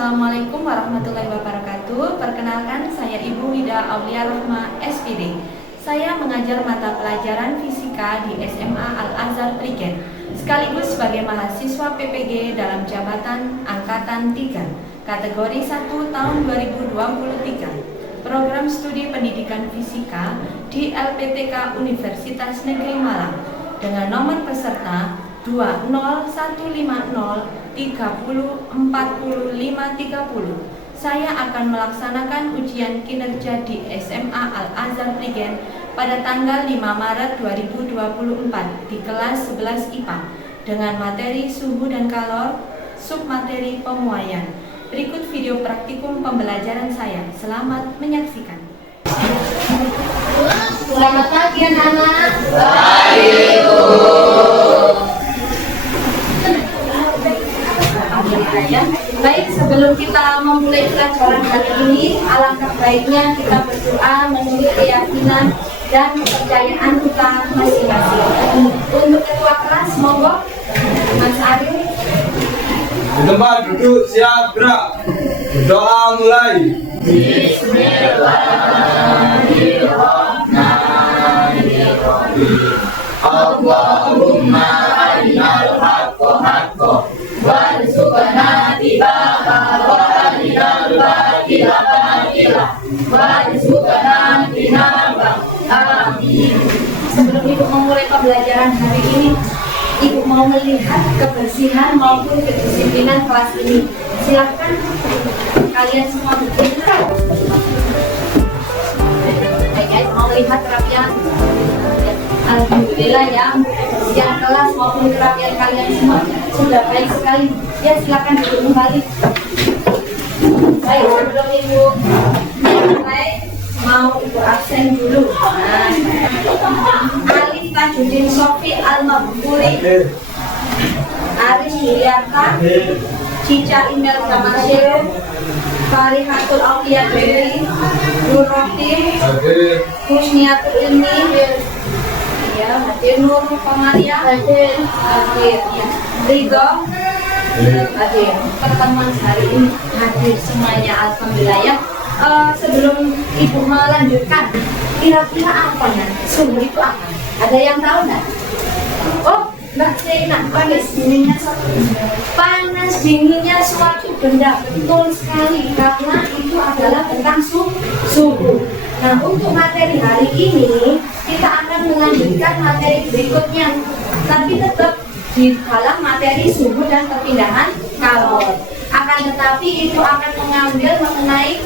Assalamualaikum warahmatullahi wabarakatuh. Perkenalkan, saya Ibu Wida Aulia Rahma, SPD. Saya mengajar mata pelajaran fisika di SMA Al-Azhar Prigen, sekaligus sebagai mahasiswa PPG dalam jabatan Angkatan 3, kategori 1 tahun 2023. Program studi pendidikan fisika di LPTK Universitas Negeri Malang dengan nomor peserta 2015030400530. Saya akan melaksanakan ujian kinerja di SMA Al-Azhar Prigen pada tanggal 5 Maret 2024 di kelas 11 IPA dengan materi suhu dan kalor, submateri pemuaian. Berikut video praktikum pembelajaran saya. Selamat menyaksikan. Selamat pagi anak-anak. Baik, sebelum kita memulai pelajaran hari ini, alangkah baiknya kita berdoa menurut keyakinan dan kepercayaan kita masing-masing. Untuk ketua kelas, monggo Mas Arief. Di tempat duduk, siap gerak. Doa mulai. Bismillahirrahmanirrahim. Allahumma arinal haqqa haqqa warzuqna tibaa wa arinal batila batila warzuqna tinaba. Amin. Sebelum Ibu memulai pembelajaran hari ini, Ibu mau melihat kebersihan maupun kedisiplinan kelas ini. Silakan kalian semua berdiri. Baik, mau melihat kerapian. Alhamdulillah ya, kebersihan kelas maupun kerapian kalian semua sudah baik sekali. Ya, silakan duduk kembali. Baik, sebelum Ibu mulai, mau Ibu absen dulu. Alif Tajudin Sofi Al-Mabukuri, Aris Yuliarta, Cica Imel Kamasir, Farihatul Aulia Dewi, Nur Rohim, Husniatul Ilmi, ya, hadir. Nur Pamalia, hadir. Ya, Ridho, hadir. Pertemuan hari ini hadir semuanya, alhamdulillah ya. Sebelum Ibu melanjutkan, kira-kira apa ya suhu itu apa? Ada yang tahu nggak? Oh, Mbak Sena, panas dinginnya suatu benda, betul sekali, karena itu adalah tentang suhu. Nah, untuk materi hari ini kita akan melanjutkan materi berikutnya, tapi tetap di dalam materi suhu dan perpindahan kalor. Akan tetapi itu akan mengambil mengenai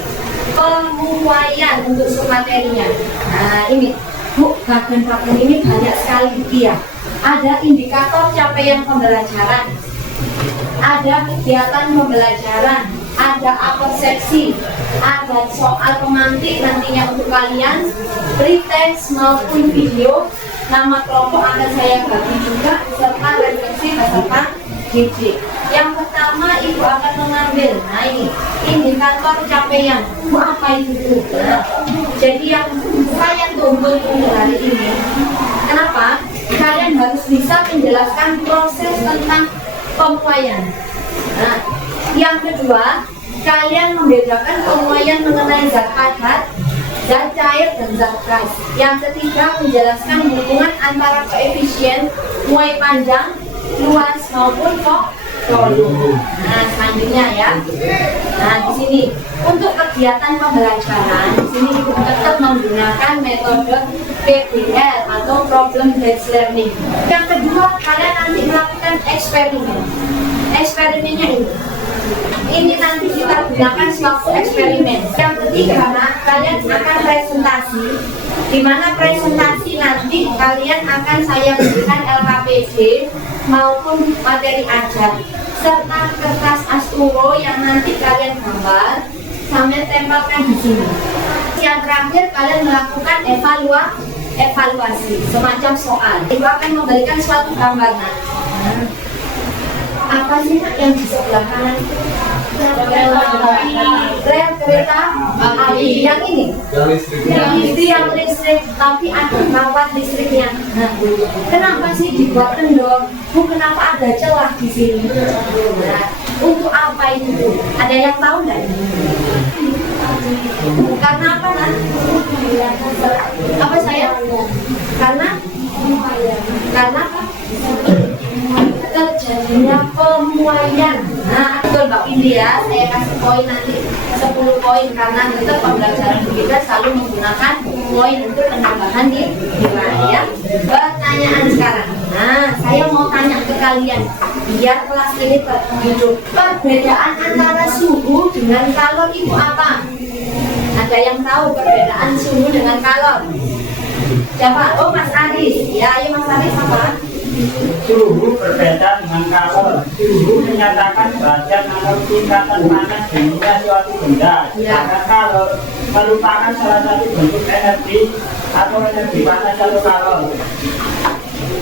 pemuaian untuk submaterinya. Nah, ini Bu, bagian-bagian ini banyak sekali dia. Ada indikator capaian pembelajaran, ada kegiatan pembelajaran, ada apersepsi, ada soal pemantik nantinya untuk kalian, pretest maupun video. Nama kelompok akan saya bagi juga, serta refleksi beserta GJ. Yang pertama, Ibu akan mengambil, nah ini, indikator capaian. Bu, apa itu? Nah, jadi yang saya tunggu untuk hari ini, kenapa? Kalian harus bisa menjelaskan proses tentang pemuaian. Nah, yang kedua, kalian membedakan pemuaian mengenai zat padat, zat cair, dan zat gas. Yang ketiga, menjelaskan hubungan antara koefisien muai panjang, luas maupun volume. Nah, selanjutnya ya. Nah, di sini untuk kegiatan pembelajaran, di sini Ibu tetap menggunakan metode PBL atau problem based learning. Yang kedua, kalian nanti melakukan eksperimen. Eksperimennya ini. Ini nanti kita gunakan suatu eksperimen. Yang ketiga, kalian akan presentasi. Di mana presentasi nanti kalian akan saya berikan LKPD maupun materi ajar serta kertas asturo yang nanti kalian gambar sambil tempelkan di sini. Yang terakhir, kalian melakukan evaluasi semacam soal. Ibu akan memberikan suatu gambaran. Apa sih Nak yang di sebelah kanan itu? Rel kereta api. Yang ini Yang listrik. itu yang listrik, tapi ada kawat listriknya. Nah, kenapa sih dibuat kendor? Kenapa ada celah di sini? Nah, untuk apa itu? Ada yang tahu nggak? Karena apa, Nak? Apa saya? Karena apa? Terjadinya pemuaian. Nah, betul Mbak Windy ya. Saya kasih poin nanti 10 poin karena tetap pembelajaran kita selalu menggunakan poin untuk penambahan di nilai ya. Pertanyaan sekarang. Nah, saya mau tanya ke kalian biar kelas ini terhidup. Perbedaan antara suhu dengan kalor itu apa? Ada yang tahu perbedaan suhu dengan kalor? Siapa? Oh, Mas Aris. Ya, ayo Mas Aris apa? Suhu berbeda dengan kalor. Suhu menyatakan derajat atau tingkatan panas dinginnya suatu benda. Sedangkan kalor merupakan salah satu bentuk energi atau energi panas atau kalor.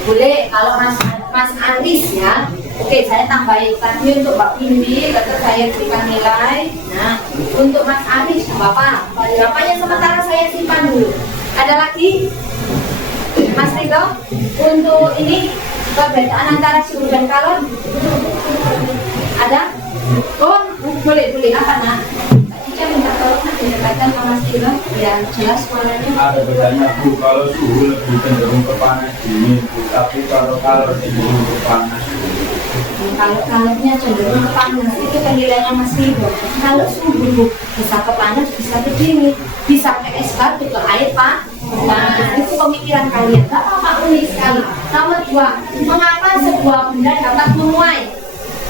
Boleh kalau Mas Aris ya. Oke, saya tambahin tadi untuk Mbak Windy, tetap saya berikan nilai. Nah, untuk Mas Aris apa? Jawabannya sementara saya simpan dulu. Ada lagi? Mas Rito, untuk ini perbedaan antara suhu dan kalor ada? Oh, boleh apa Nak? Cica minta tolong didekatkan sama Mas Rito biar jelas suaranya. Ada bedanya Bu, kalau suhu lebih cenderung ke panas dingin Bu, tapi kalau kalor cenderung ke panas. Kalau kalornya cenderung ke panas itu penilaiannya Mas Rito. Kalau suhu bisa ke panas, bisa ke dingin, bisa ke es batu, ke air Pak. Nah, itu pemikiran kalian. Gak apa-apa, unik sekali. Nomor 2, mengapa sebuah benda dapat memuai?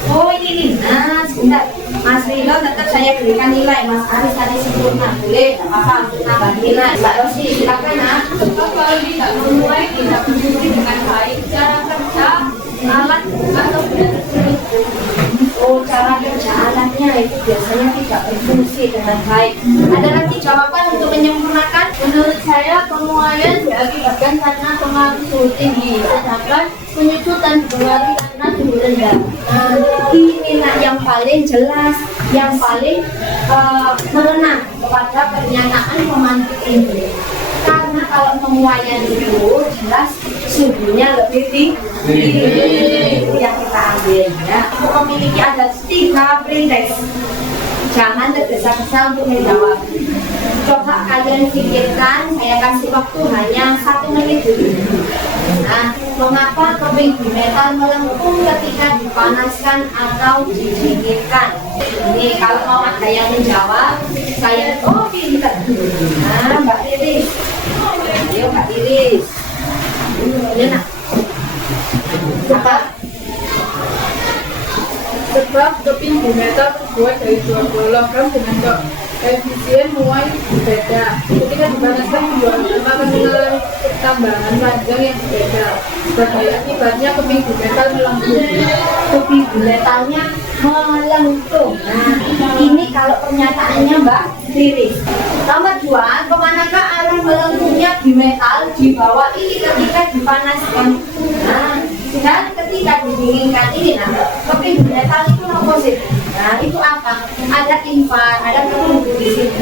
Oh ini nih. Nah, sebentar. Mas Rito tetap saya berikan nilai. Mas Aris tadi sempurna. Boleh, gak apa-apa untuk nambah nilai. Mbak Rosi, silakan Nak. Kalau tidak memuai, tidak berfungsi dengan baik, cara kerja alat atau benda tersebut. Oh, cara kerja alatnya itu biasanya tidak berfungsi dengan baik. Ada lagi jawaban untuk menyempurnakan? Menurut saya, pemuaian diakibatkan karena pengaruh suhu tinggi, sedangkan penyusutan dipengaruhi karena suhu rendah. Inilah yang paling jelas, yang paling mengena kepada pernyataan pemantik ini. Karena kalau pemuaian itu jelas suhunya lebih tinggi, itu yang kita ambil ya. Memiliki ada 3 pretext. Jangan tergesa-gesa untuk menjawab. Coba kalian pikirkan, saya kasih waktu hanya 1 menit dulu. Nah, mengapa keping bimetal melengkung ketika dipanaskan atau didinginkan? Ini kalau mau ada yang menjawab, saya pintar. Nah, Mbak Iris. Ayo Mbak Iris. Ini Nak. Apa? Sebab keping bimetal terbuat dari 2 logam dengan koefisien muai berbeda. Ketika dipanaskan kedua logam akan mengalami tambahan panjang yang berbeda. Sebagai akibatnya keping bimetal melengkung. Keping bimetalnya melengkung. Nah, ini kalau pernyataannya Mbak Riris. Nomor 2, kemanakah arah melengkungnya bimetal di bawah ini ketika dipanaskan? Nah, dan ketika didinginkan ini, nah, keping bimetal itu opposite. Nah, itu apa? Ada infar, ada terunggu di sini.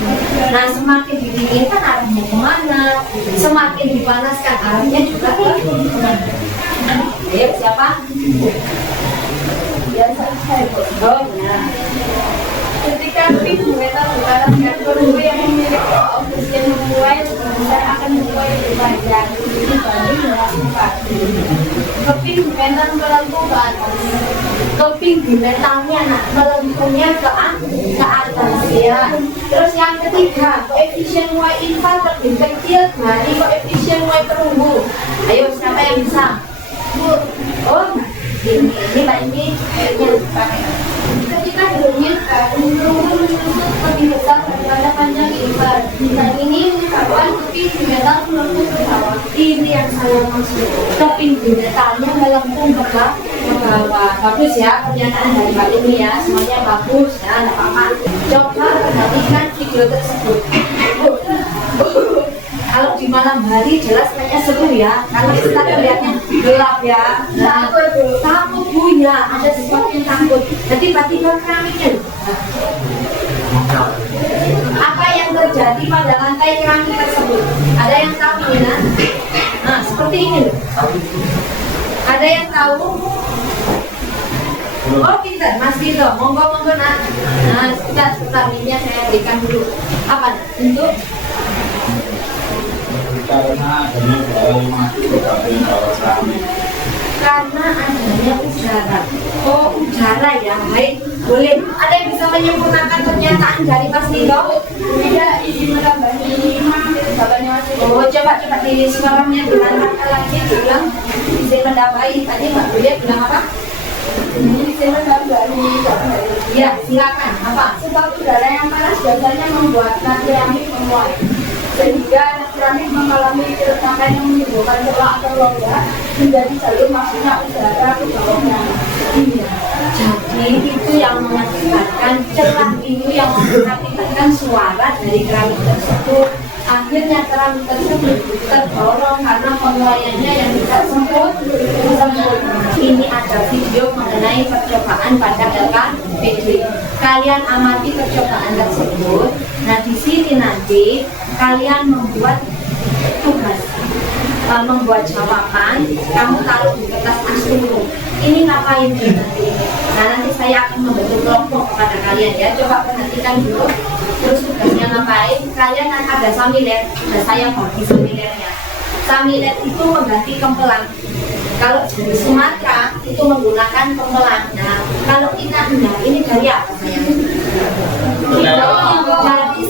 Nah, semakin didinginkan arahnya kemana? Semakin dipanaskan arahnya juga ke kemana? Ayo, siapa? Saya oh, ya. Ketika keping bimetal dipanaskan, terunggu yang memiliki koefisien memuai besar akan memuai lebih panjang dibanding dengan infar. Keping bimetal melengkung ke atas. Keping bimetalnya melengkungnya ke atas ya. Terus yang ketiga, koefisien Y infar lebih kecil dari koefisien Y perunggu. Ayo siapa yang bisa? Oh, ini Mbak ini yang pakai. Ketika dingin, perunggu menyusut lebih besar daripada panjang infar. Dan ini menyebabkan keping bimetal melengkung ke bawah. Ini yang saya maksud. Keping bimetalnya melengkung ke bawah. Bagus ya pernyataan dari Mbak ini ya. Semuanya bagus ya, tidak apa-apa. Coba perhatikan video tersebut. Kalau di malam hari jelas kayaknya seru ya. Kalau kita lihatnya gelap ya. Takut punya, ada sesuatu yang takut. Jadi tiba-tiba keramiknya. terjadi pada lantai keramik tersebut? Ada yang tahu ini, Nak? Nah, seperti ini loh. Ada yang tahu? Oh, pintar, Mas Vito. Monggo, Nak. Nah, sebentar, ini saya berikan dulu. Apa? Untuk Karena adanya budaya maju bergabung bawah keramik. karena adanya udara. Oh, udara ya, baik. Boleh. Ada yang bisa menyempurnakan pernyataan dari Mas Vito? Tidak izin menambahi jawabannya masih. Oh, coba di suaranya dilantangkan lagi, diulang. Izin menambahi. Tadi Mbak Buya bilang apa? Izin menambahi jawaban. Ya, silakan. Apa? Sebab udara yang panas biasanya membuat keramik menguap, sehingga keramik mengalami keretakan yang menimbulkan celah atau longgar menjadi jalur masuknya udara ke bawahnya. Iya. Jadi itu yang mengakibatkan celah itu yang mengakibatkan suara dari keramik tersebut. Akhirnya keramik tersebut terdorong karena penguaiannya yang tidak sempurna. Ini ada video mengenai percobaan pada LKPD. Kalian amati percobaan tersebut. Nah, di sini nanti kalian membuat tugas, membuat jawaban. Kamu taruh di kertas asli. Ini ngapain nih nanti? Nah, nanti saya akan membentuk kelompok kepada kalian ya. Coba perhatikan dulu. Terus tugasnya ngapain? Kalian kan ada samilet. Nah, saya bagi samiletnya. Samilet itu mengganti kempelang. Kalau dari Sumatera itu menggunakan kempelang. Nah, kalau kita enggak, ini dari apa sayang? Dari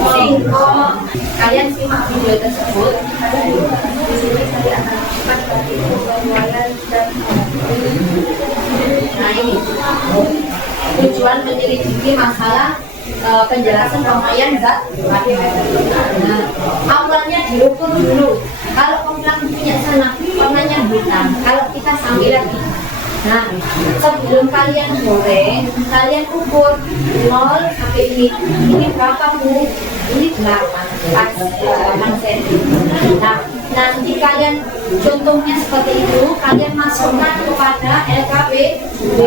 singkong. Kalian simak video tersebut. Di sini saya akan bagi penguaian dan nah ini tujuan menyelidiki masalah penjelasan pemakaian zat. Nah, awalnya diukur dulu. Kalau kempelang punya sana warnanya hitam. Kalau kita sambil lagi. Nah, sebelum kalian goreng, kalian ukur 0 sampai ini. Ini berapa Bu? Ini 8 cm. Nah, nanti kalian contohnya seperti itu, kalian masukkan kepada LKPD.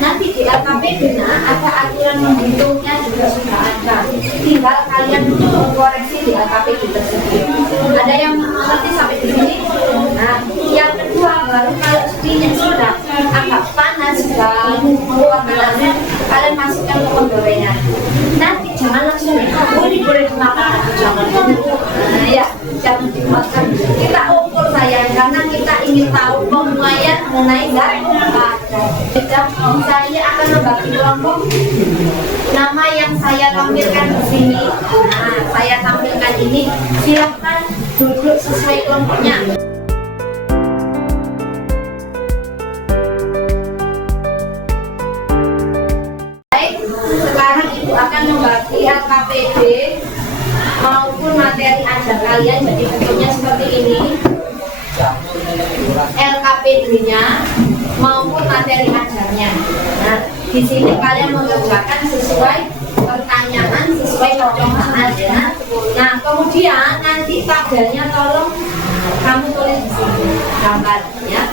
Nanti di LKPD ada aturan menghitungnya juga sudah ada. Tinggal kalian koreksi di LKPD tersebut. Ada yang mengerti sampai di sini? Nah, yang kedua baru kalau minyak sudah agak panas dan mengeluarkan asap, kalian masukkan ke penggorengan. Nanti jangan langsung boleh dimakan, jangan nah, ya, jangan dimakan. Kita ukur sayang karena kita ingin tahu pemuaian mengenai zat padat. Saya akan membagi kelompok. Nama yang saya tampilkan di sini, nah saya tampilkan ini. Silakan duduk sesuai kelompoknya. Sekarang Ibu akan membagi LKPD maupun materi ajar kalian. Jadi bentuknya seperti ini, LKPD-nya maupun materi ajarnya. Nah, di sini kalian mengerjakan sesuai pertanyaan, sesuai percobaan ya. Nah, kemudian nanti tabelnya tolong kamu tulis di sini gambar ya.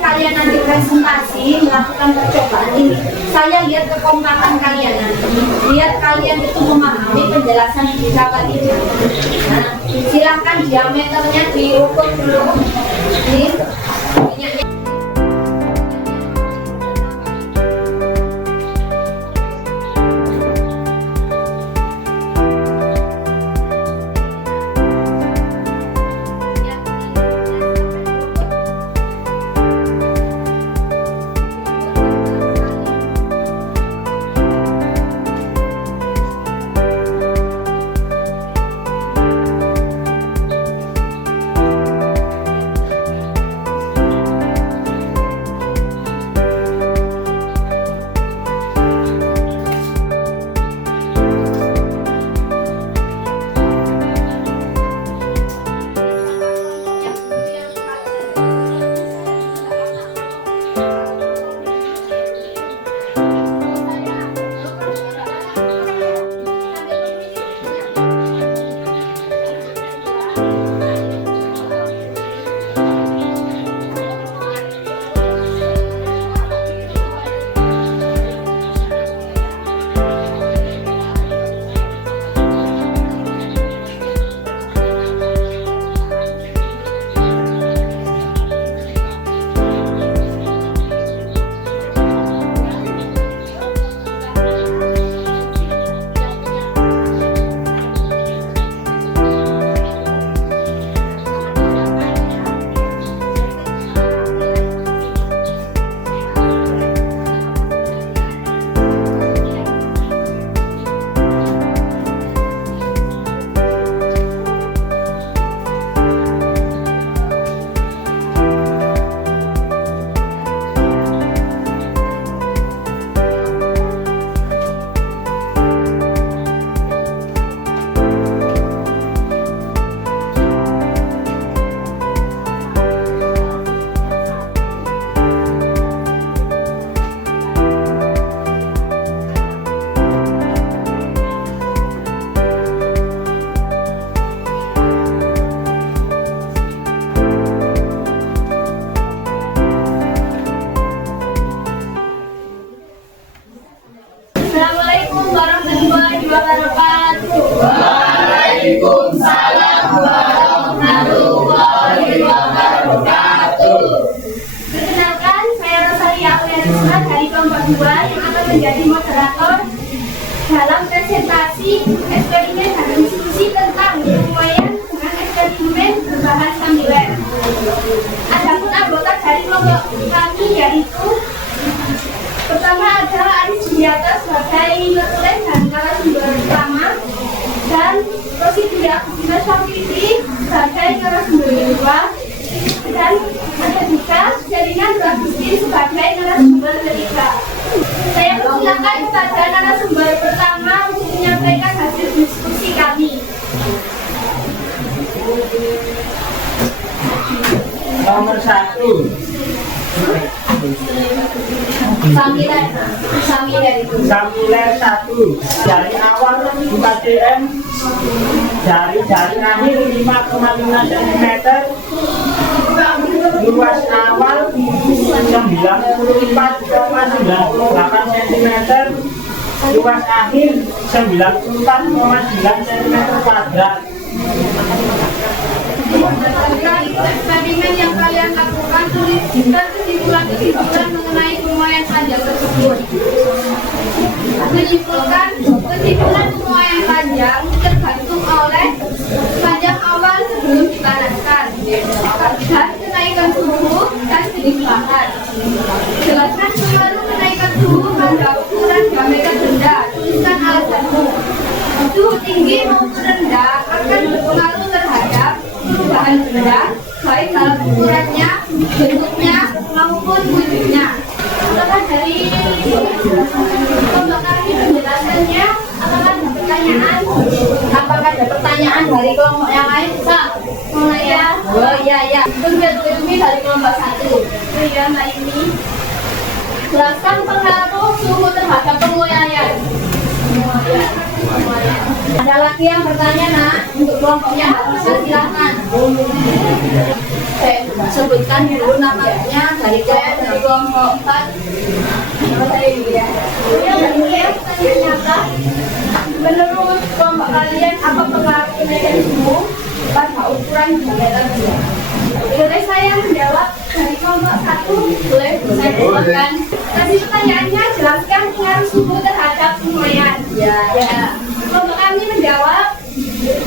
Kalian nanti presentasi melakukan percobaan ini, saya lihat kekompakan kalian nanti, lihat kalian itu memahami penjelasan di dapat itu. Nah, silakan diameternya diukur dulu. Ini minyaknya. Perkenalkan, saya Rosalia Auliarisma dari kelompok 2 yang akan menjadi moderator dalam presentasi eksperimen dan diskusi tentang pemuaian dengan eksperimen berbahan samiler. Adapun anggota dari kelompok kami yaitu pertama adalah Aris Juliata sebagai penulis dan narasumber utama, dan Rosi Agustina Syafiri sebagai narasumber kedua, dan ada juga Jaringan Agustin sebagai narasumber ketiga. Saya persilakan kepada narasumber pertama untuk menyampaikan hasil diskusi kami. Nomor 1. Samiler 1. Dari awal buka cm, dari akhir 5,5 cm, luas awal 94,98 cm, luas akhir 94,9 cm kuadrat. Dari eksperimen yang kalian lakukan, tuliskan kesimpulan mengenai pemuaian panjang tersebut. Menyimpulkan kesimpulan pemuaian panjang tergantung oleh panjang awal sebelum dipanaskan, dan kenaikan suhu dan jenis bahan. Jelaskan pengaruh kenaikan suhu pada ukuran diameter benda. Tuliskan alasanmu. Suhu tinggi maupun rendah akan berpengaruh terhadap perubahan benda, baik dalam ukurannya, bentuknya, maupun wujudnya. Apakah dari kelompok kami penjelasannya? Apakah ada pertanyaan? Apakah ada pertanyaan dari kelompok yang lain? Mulai ya. Oh iya. Tunggu dari kelompok 1. Iya, Mbak ini. Jelaskan pengaruh suhu terhadap pemuaian. Ada lagi yang bertanya, nak? Untuk kelompoknya, silakan. Sebutkan dulu namanya dari kelompok 4. Menurut kelompok kalian, apa pengaruh kenaikan suhu pada ukuran diameter benda? Boleh saya menjawab dari kelompok 1? Boleh, saya silakan. Tadi pertanyaannya, jelaskan pengaruh suhu terhadap pemuaian. Ya. Kelompok kami menjawab,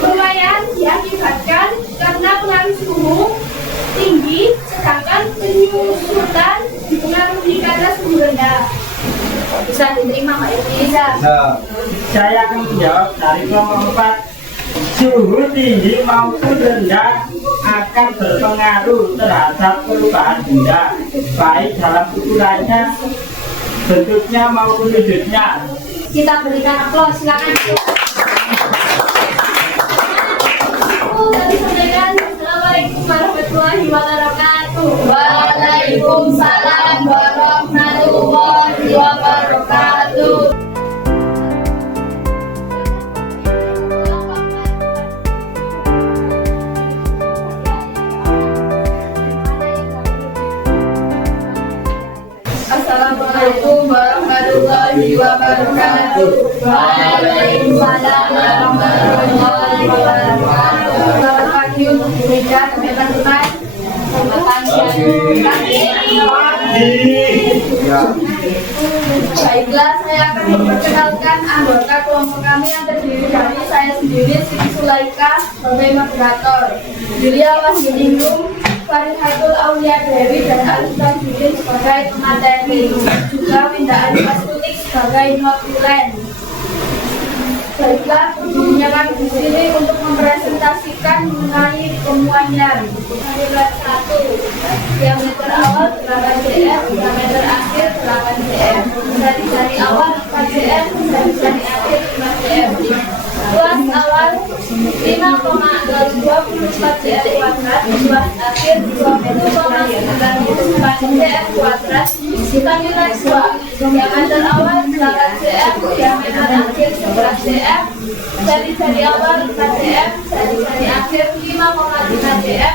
pemuaian diakibatkan karena pengaruh suhu tinggi, sedangkan penyusutan dipengaruhi karena suhu rendah. Bisa diterima, Pak Irti? Bisa. Saya akan menjawab dari kelompok 4. Suhu tinggi maupun rendah akan berpengaruh terhadap perubahan benda, baik dalam ukurannya, bentuknya maupun wujudnya. Kita berikan aplaus, silakan. Assalamualaikum warahmatullahi wabarakatuh. Waalaikumsalam warahmatullahi wabarakatuh. Assalamualaikum warahmatullahi wabarakatuh. Waalaikumsalam warahmatullahi wabarakatuh. Selamat pagi untuk Bu Mega, teman-teman. Selamat pagi. Baiklah, saya akan memperkenalkan anggota kelompok kami yang terdiri dari saya sendiri, Siti Sulaika, sebagai moderator, Julia Wahyuningrum, Farihatul Aulia Dewi, dan Alif Tanjudin sebagai pemateri, juga Winda Alimaskutik sebagai notulen. Baiklah, tentunya kami di sini untuk mempresentasikan mengenai pemuaian. Diameter 1, diameter awal 8 cm, diameter akhir 8 cm, dari awal 4 cm, dari akhir 5 cm. Luas awal 5,24 cm kuadrat, luas akhir 20,94 cm kuadrat. Kita nilai 2, diameter awal 8 cm, diameter akhir 11 cm, dari awal 4 cm, dari akhir 5,5 cm,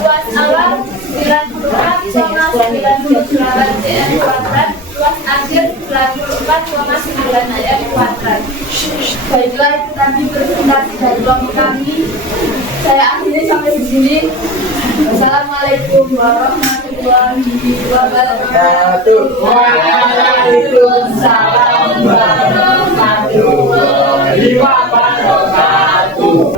luas awal 94,98 cm kuadrat, luas akhir 94,9 cm kuadrat. Baiklah, itu tadi presentasi dari kelompok kami. Saya akhiri sampai di sini. Wassalamualaikum warahmatullahi wabarakatuh. warahmatullahi wabarakatuh. Waalaikumsalam warahmatullahi wabarakatuh.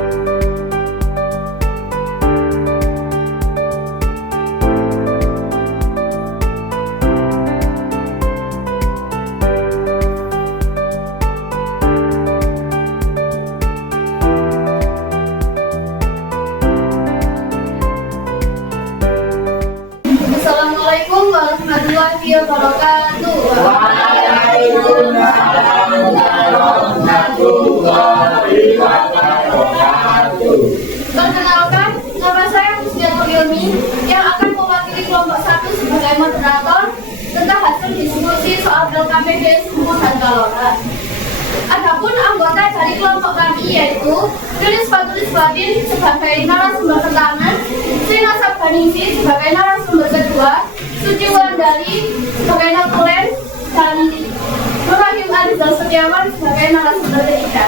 Assalamualaikum warahmatullahi wabarakatuh. Waalaikumsalam warahmatullahi wabarakatuh. Perkenalkan, nama saya Musliatul Ilmi yang akan mewakili kelompok 1 sebagai moderator tentang hasil diskusi soal LKPD Sumur dan Kalora. Adapun anggota dari kelompok kami yaitu Tulis Fatulis Batin sebagai narasumber pertama, Sina Sabbaningsi sebagai narasumber kedua, Suci Wandari sebagai notulen, dan Nurahim Arizal Setiawan sebagai narasumber ketiga.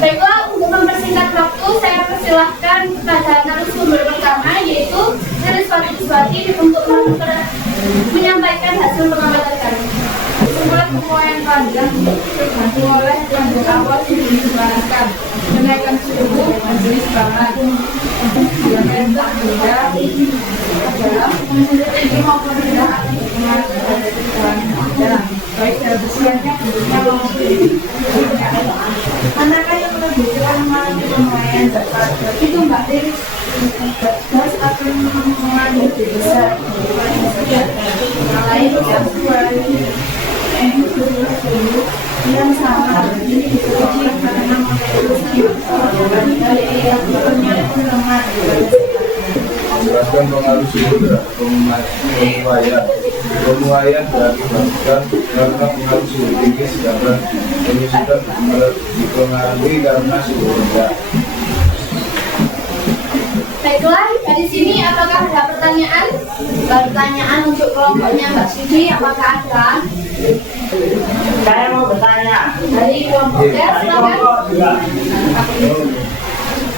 Baiklah, untuk mempersingkat waktu, saya persilahkan kepada narasumber pertama yaitu Tulis Fatulis Batin untuk menyampaikan hasil pengamatan kami. Sebuah semua yang panjang terbantu oleh lanjut awal yang disebarkan menaikkan suhu majelis banget yang rendah beda adalah tinggi maupun rendah akan berpengaruh terhadap kesalahan ada baik dalam usianya bentuknya maupun manakah yang menunjukkan mengalami pemuaian itu Mbak Dewi gas akan mengalami lebih besar yang lain yang yang sama ini disebabkan karena Menjelaskan pengaruh suhu terhadap pemuaian berakibatkan karena pengaruh suhu tinggi, sedangkan penyusutan dipengaruhi karena suhu rendah. Baiklah, dari sini apakah ada pertanyaan? Pertanyaan untuk kelompoknya Mbak Suci, apakah ada? Saya mau bertanya. Dari kelompok ya, Dari silakan. kelompok juga.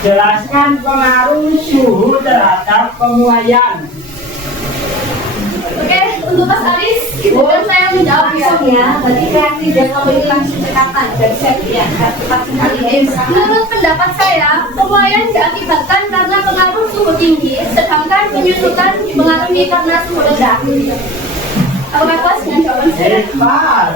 Jelaskan pengaruh suhu terhadap pemuaian. Oke, untuk Mas Aris, izinkan saya menjawab Langsung ya, berarti kreatif dan kalau ini langsung cekatan dari saya ya, cepat sekali ya. Menurut pendapat saya, pemuaian diakibatkan karena pengaruh suhu tinggi, sedangkan penyusutan dipengaruhi karena suhu rendah. Apakah puas dengan jawaban saya? Pas.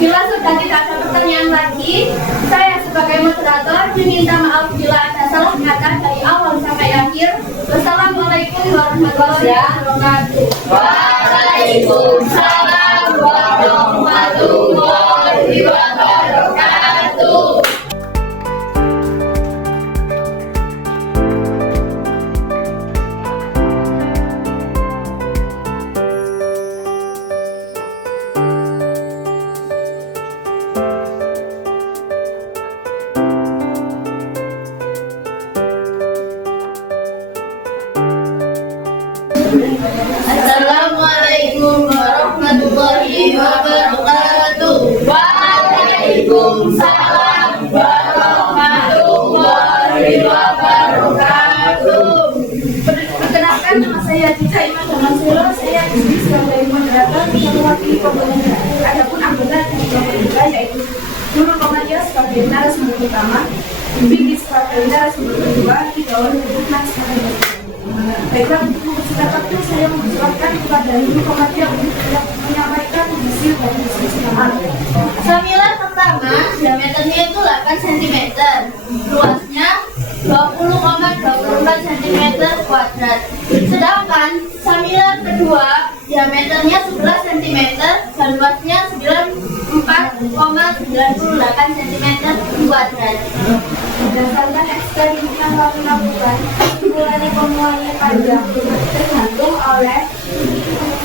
Bila sudah tidak ada pertanyaan lagi, saya sebagai moderator meminta maaf bila ada salah kata dari awal sampai akhir. Wassalamualaikum warahmatullahi wabarakatuh. Waalaikumsalam warahmatullahi wabarakatuh. Assalamualaikum warahmatullahi wabarakatuh. Waalaikumsalam warahmatullahi wabarakatuh. Perkenalkan, nama saya Cica Iman Damasilo. Saya di sini sebagai moderator yang mewakili kelompok 3. Adapun anggota dari kelompok 3 yaitu Nurul Komadia sebagai narasumber utama, Bibi sebagai narasumber kedua, Tigawan Lubukna sebagai narasumber. Baiklah, untuk mempersingkat waktu, saya mempersilahkan kepada Nurul Komadia untuk menyampaikan hasil dari diskusi kami. Samilah pertama, diameternya itu 8 cm, luasnya 20,24 cm kuadrat. Sedangkan samilah kedua, diameternya 11 cm dan luasnya 94,98 cm kuadrat. Berdasarkan eksperimen yang kami lakukan, kesimpulan pemuaian panjang tergantung oleh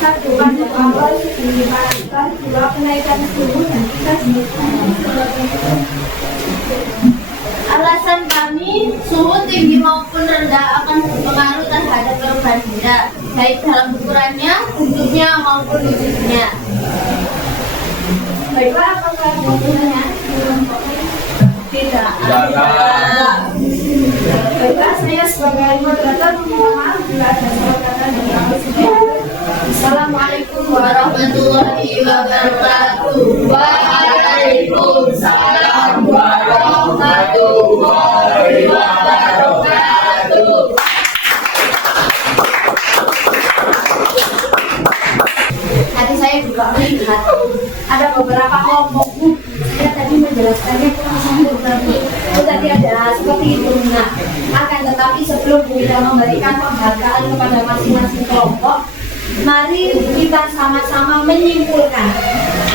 satu kandung awal dimanakan dua kenaikan suhu dan tiga jenis Alasan kami, suhu tinggi maupun rendah akan berpengaruh terhadap korban benda, baik dalam ukurannya, bentuknya maupun wujudnya. Baiklah, apakah ada pertanyaan? Tidak ada. Baiklah, saya sebagai moderator mohon maaf bila ada salah kata dan kata Assalamualaikum warahmatullahi wabarakatuh. Waalaikumsalam warahmatullahi wabarakatuh. Tadi saya juga melihat ada beberapa kelompok buku. Saya tadi menjelaskannya kurang sambung tapi tadi ada seperti itu. Nah, akan tetapi sebelum kita memberikan penghargaan kepada masing-masing kelompok, mari kita sama-sama menyimpulkan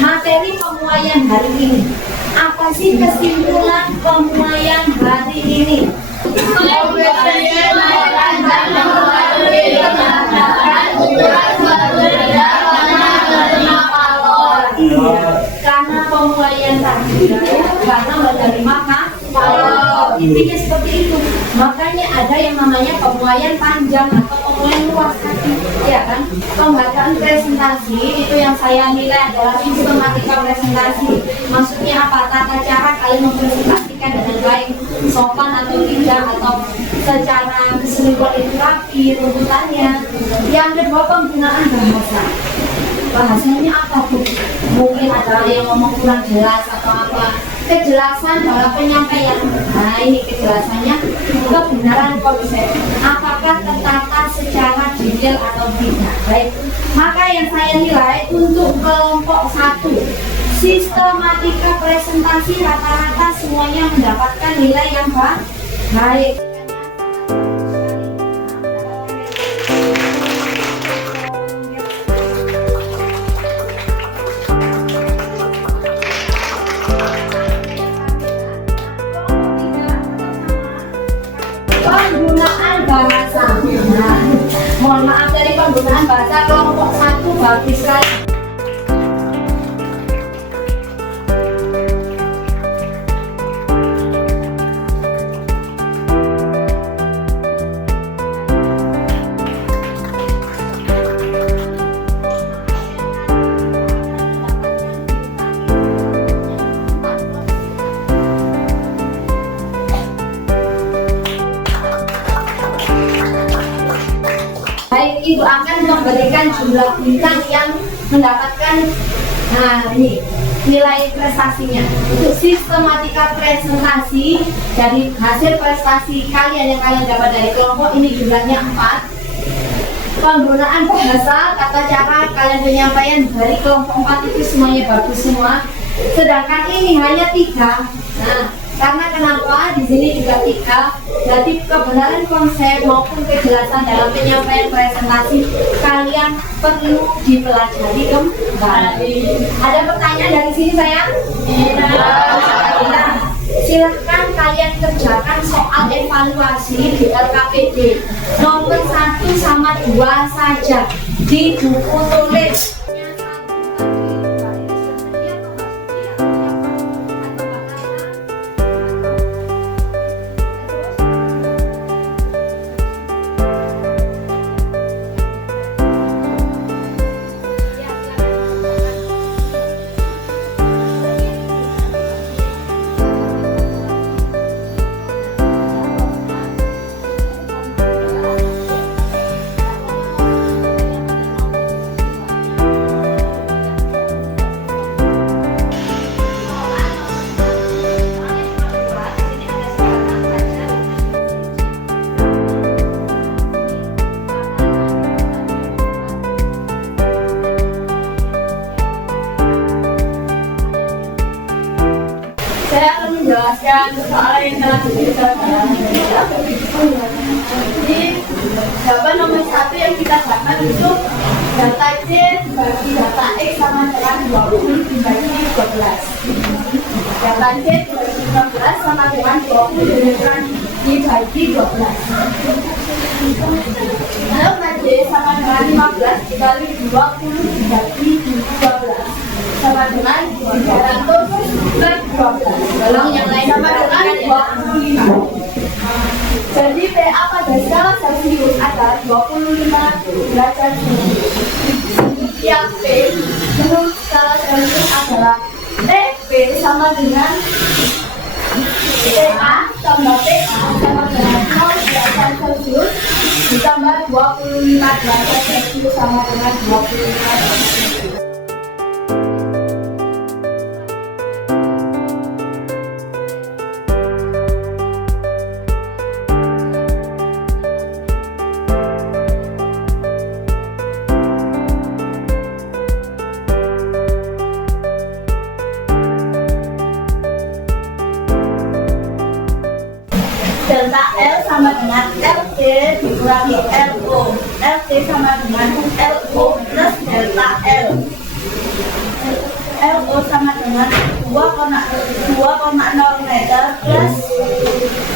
materi pemuaian hari ini. Apa sih kesimpulan pemuaian hari ini? Karena pemuaian tadi karena menerima kalau intinya seperti itu. Makanya ada yang namanya pemuaian panjang atau pemuaian luas tadi, ya kan? Pembahasan presentasi itu yang saya nilai adalah sistematika presentasi. Maksudnya apa? Tata cara kalian mempresentasikan dengan baik, sopan atau tidak, atau secara keseluruhan itu rapi runtutannya. Yang kedua, penggunaan bahasa. Bahasanya apa tuh? Mungkin ada yang ngomong kurang jelas atau apa. Kejelasan dalam penyampaian. Nah, ini kejelasannya, kebenaran konsep. Apakah tertata secara detail atau tidak? Baik. Maka yang saya nilai untuk kelompok 1, sistematika presentasi rata-rata semuanya mendapatkan nilai yang baik. Penggunaan bahasa. Nah, mohon maaf dari penggunaan bahasa kelompok 1 bagus sekali. Baik, Ibu akan memberikan jumlah bintang yang mendapatkan ini nilai prestasinya. Untuk sistematika presentasi dari hasil prestasi kalian yang kalian dapat dari kelompok ini jumlahnya 4. Penggunaan bahasa, tata cara kalian penyampaian dari kelompok 4 itu semuanya bagus semua. Sedangkan ini hanya 3. Nah, karena kenapa di sini juga 3? Jadi kebenaran konsep maupun kejelasan dalam penyampaian presentasi kalian perlu dipelajari kembali. Ada pertanyaan dari sini sayang? Tidak. Silahkan kalian kerjakan soal evaluasi di LKPD nomor 1 sama 2 saja di buku tulis. Saya akan menjelaskan soal yang telah dibicarakan. Jadi jawaban nomor 1 yang kita dapat itu data C dibagi data X sama dengan 20 dibagi 12. Data C dibagi 12 sama dengan 20 dibagi 12. Lalu D sama dengan 15 dikali 20 dibagi 12 sama dengan 300 per 12. Tolong yang lain sama dengan 25. Jadi PA pada skala Celcius adalah 25 derajat Celcius. Yang P menurut skala Celcius adalah TP sama dengan PA tambah PA sama dengan 0 derajat Celcius ditambah 25 derajat Celcius sama dengan 25 derajat Celcius. Delta L sama dengan LT dikurangi LO. LT sama dengan LO plus delta L. LO sama dengan 2,0 meter plus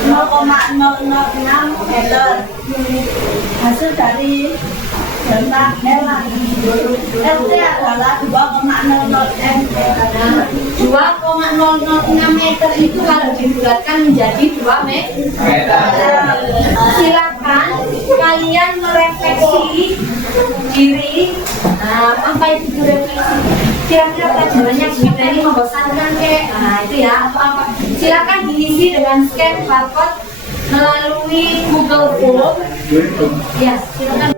0,006 meter. Hasil dari delta L lagi. LT adalah 2,006 meter. 2,006 meter itu kalau dibulatkan menjadi 2 meter. Silakan kalian merefleksi diri. Apa itu refleksi? Kira-kira pelajarannya gimana ini, membosankan kek? Nah itu ya, apa? Silakan diisi dengan scan barcode melalui Google Form. Ya, silakan.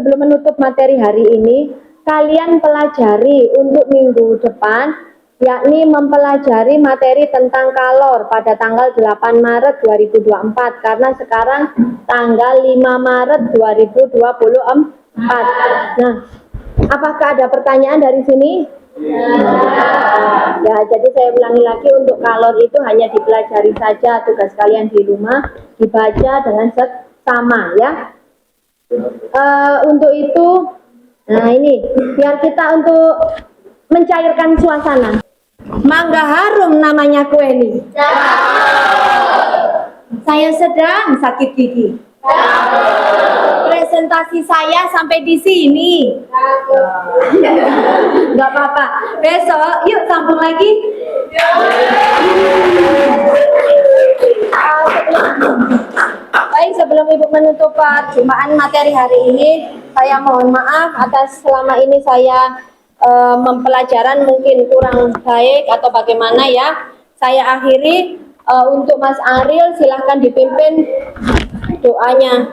Sebelum menutup materi hari ini, kalian pelajari untuk minggu depan, yakni mempelajari materi tentang kalor pada tanggal 8 Maret 2024, karena sekarang tanggal 5 Maret 2024. Nah, apakah ada pertanyaan dari sini? Ya, jadi saya ulangi lagi, untuk kalor itu hanya dipelajari saja, tugas kalian di rumah dibaca dengan seksama ya. Untuk itu, nah ini biar kita untuk mencairkan suasana. Mangga harum namanya kue ini. Saya sedang sakit gigi. Presentasi saya sampai di sini. Nggak apa-apa. Besok yuk sambung lagi. Baik, sebelum Ibu menutup perjumpaan materi hari ini, saya mohon maaf atas selama ini saya mempelajaran mungkin kurang baik atau bagaimana ya. Saya akhiri, untuk Mas Ariel silahkan dipimpin doanya.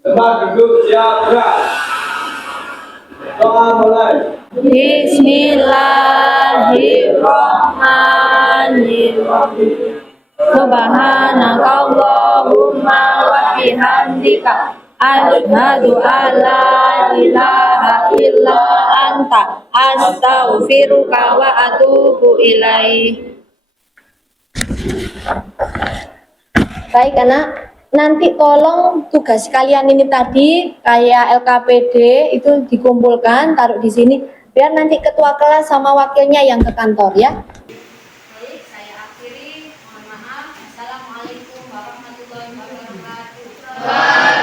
Tempat duduk siap gerak. Doa mulai. Bismillahirrahmanirrahim. Subhanakallahumma wa bihamdika asyhadu alla ilaha illa anta astaghfiruka wa atubu ilaik. Baik anak, nanti tolong tugas kalian ini tadi kayak LKPD itu dikumpulkan, taruh di sini biar nanti ketua kelas sama wakilnya yang ke kantor ya. Baik, saya akhiri. Mohon maaf. Assalamualaikum warahmatullahi wabarakatuh.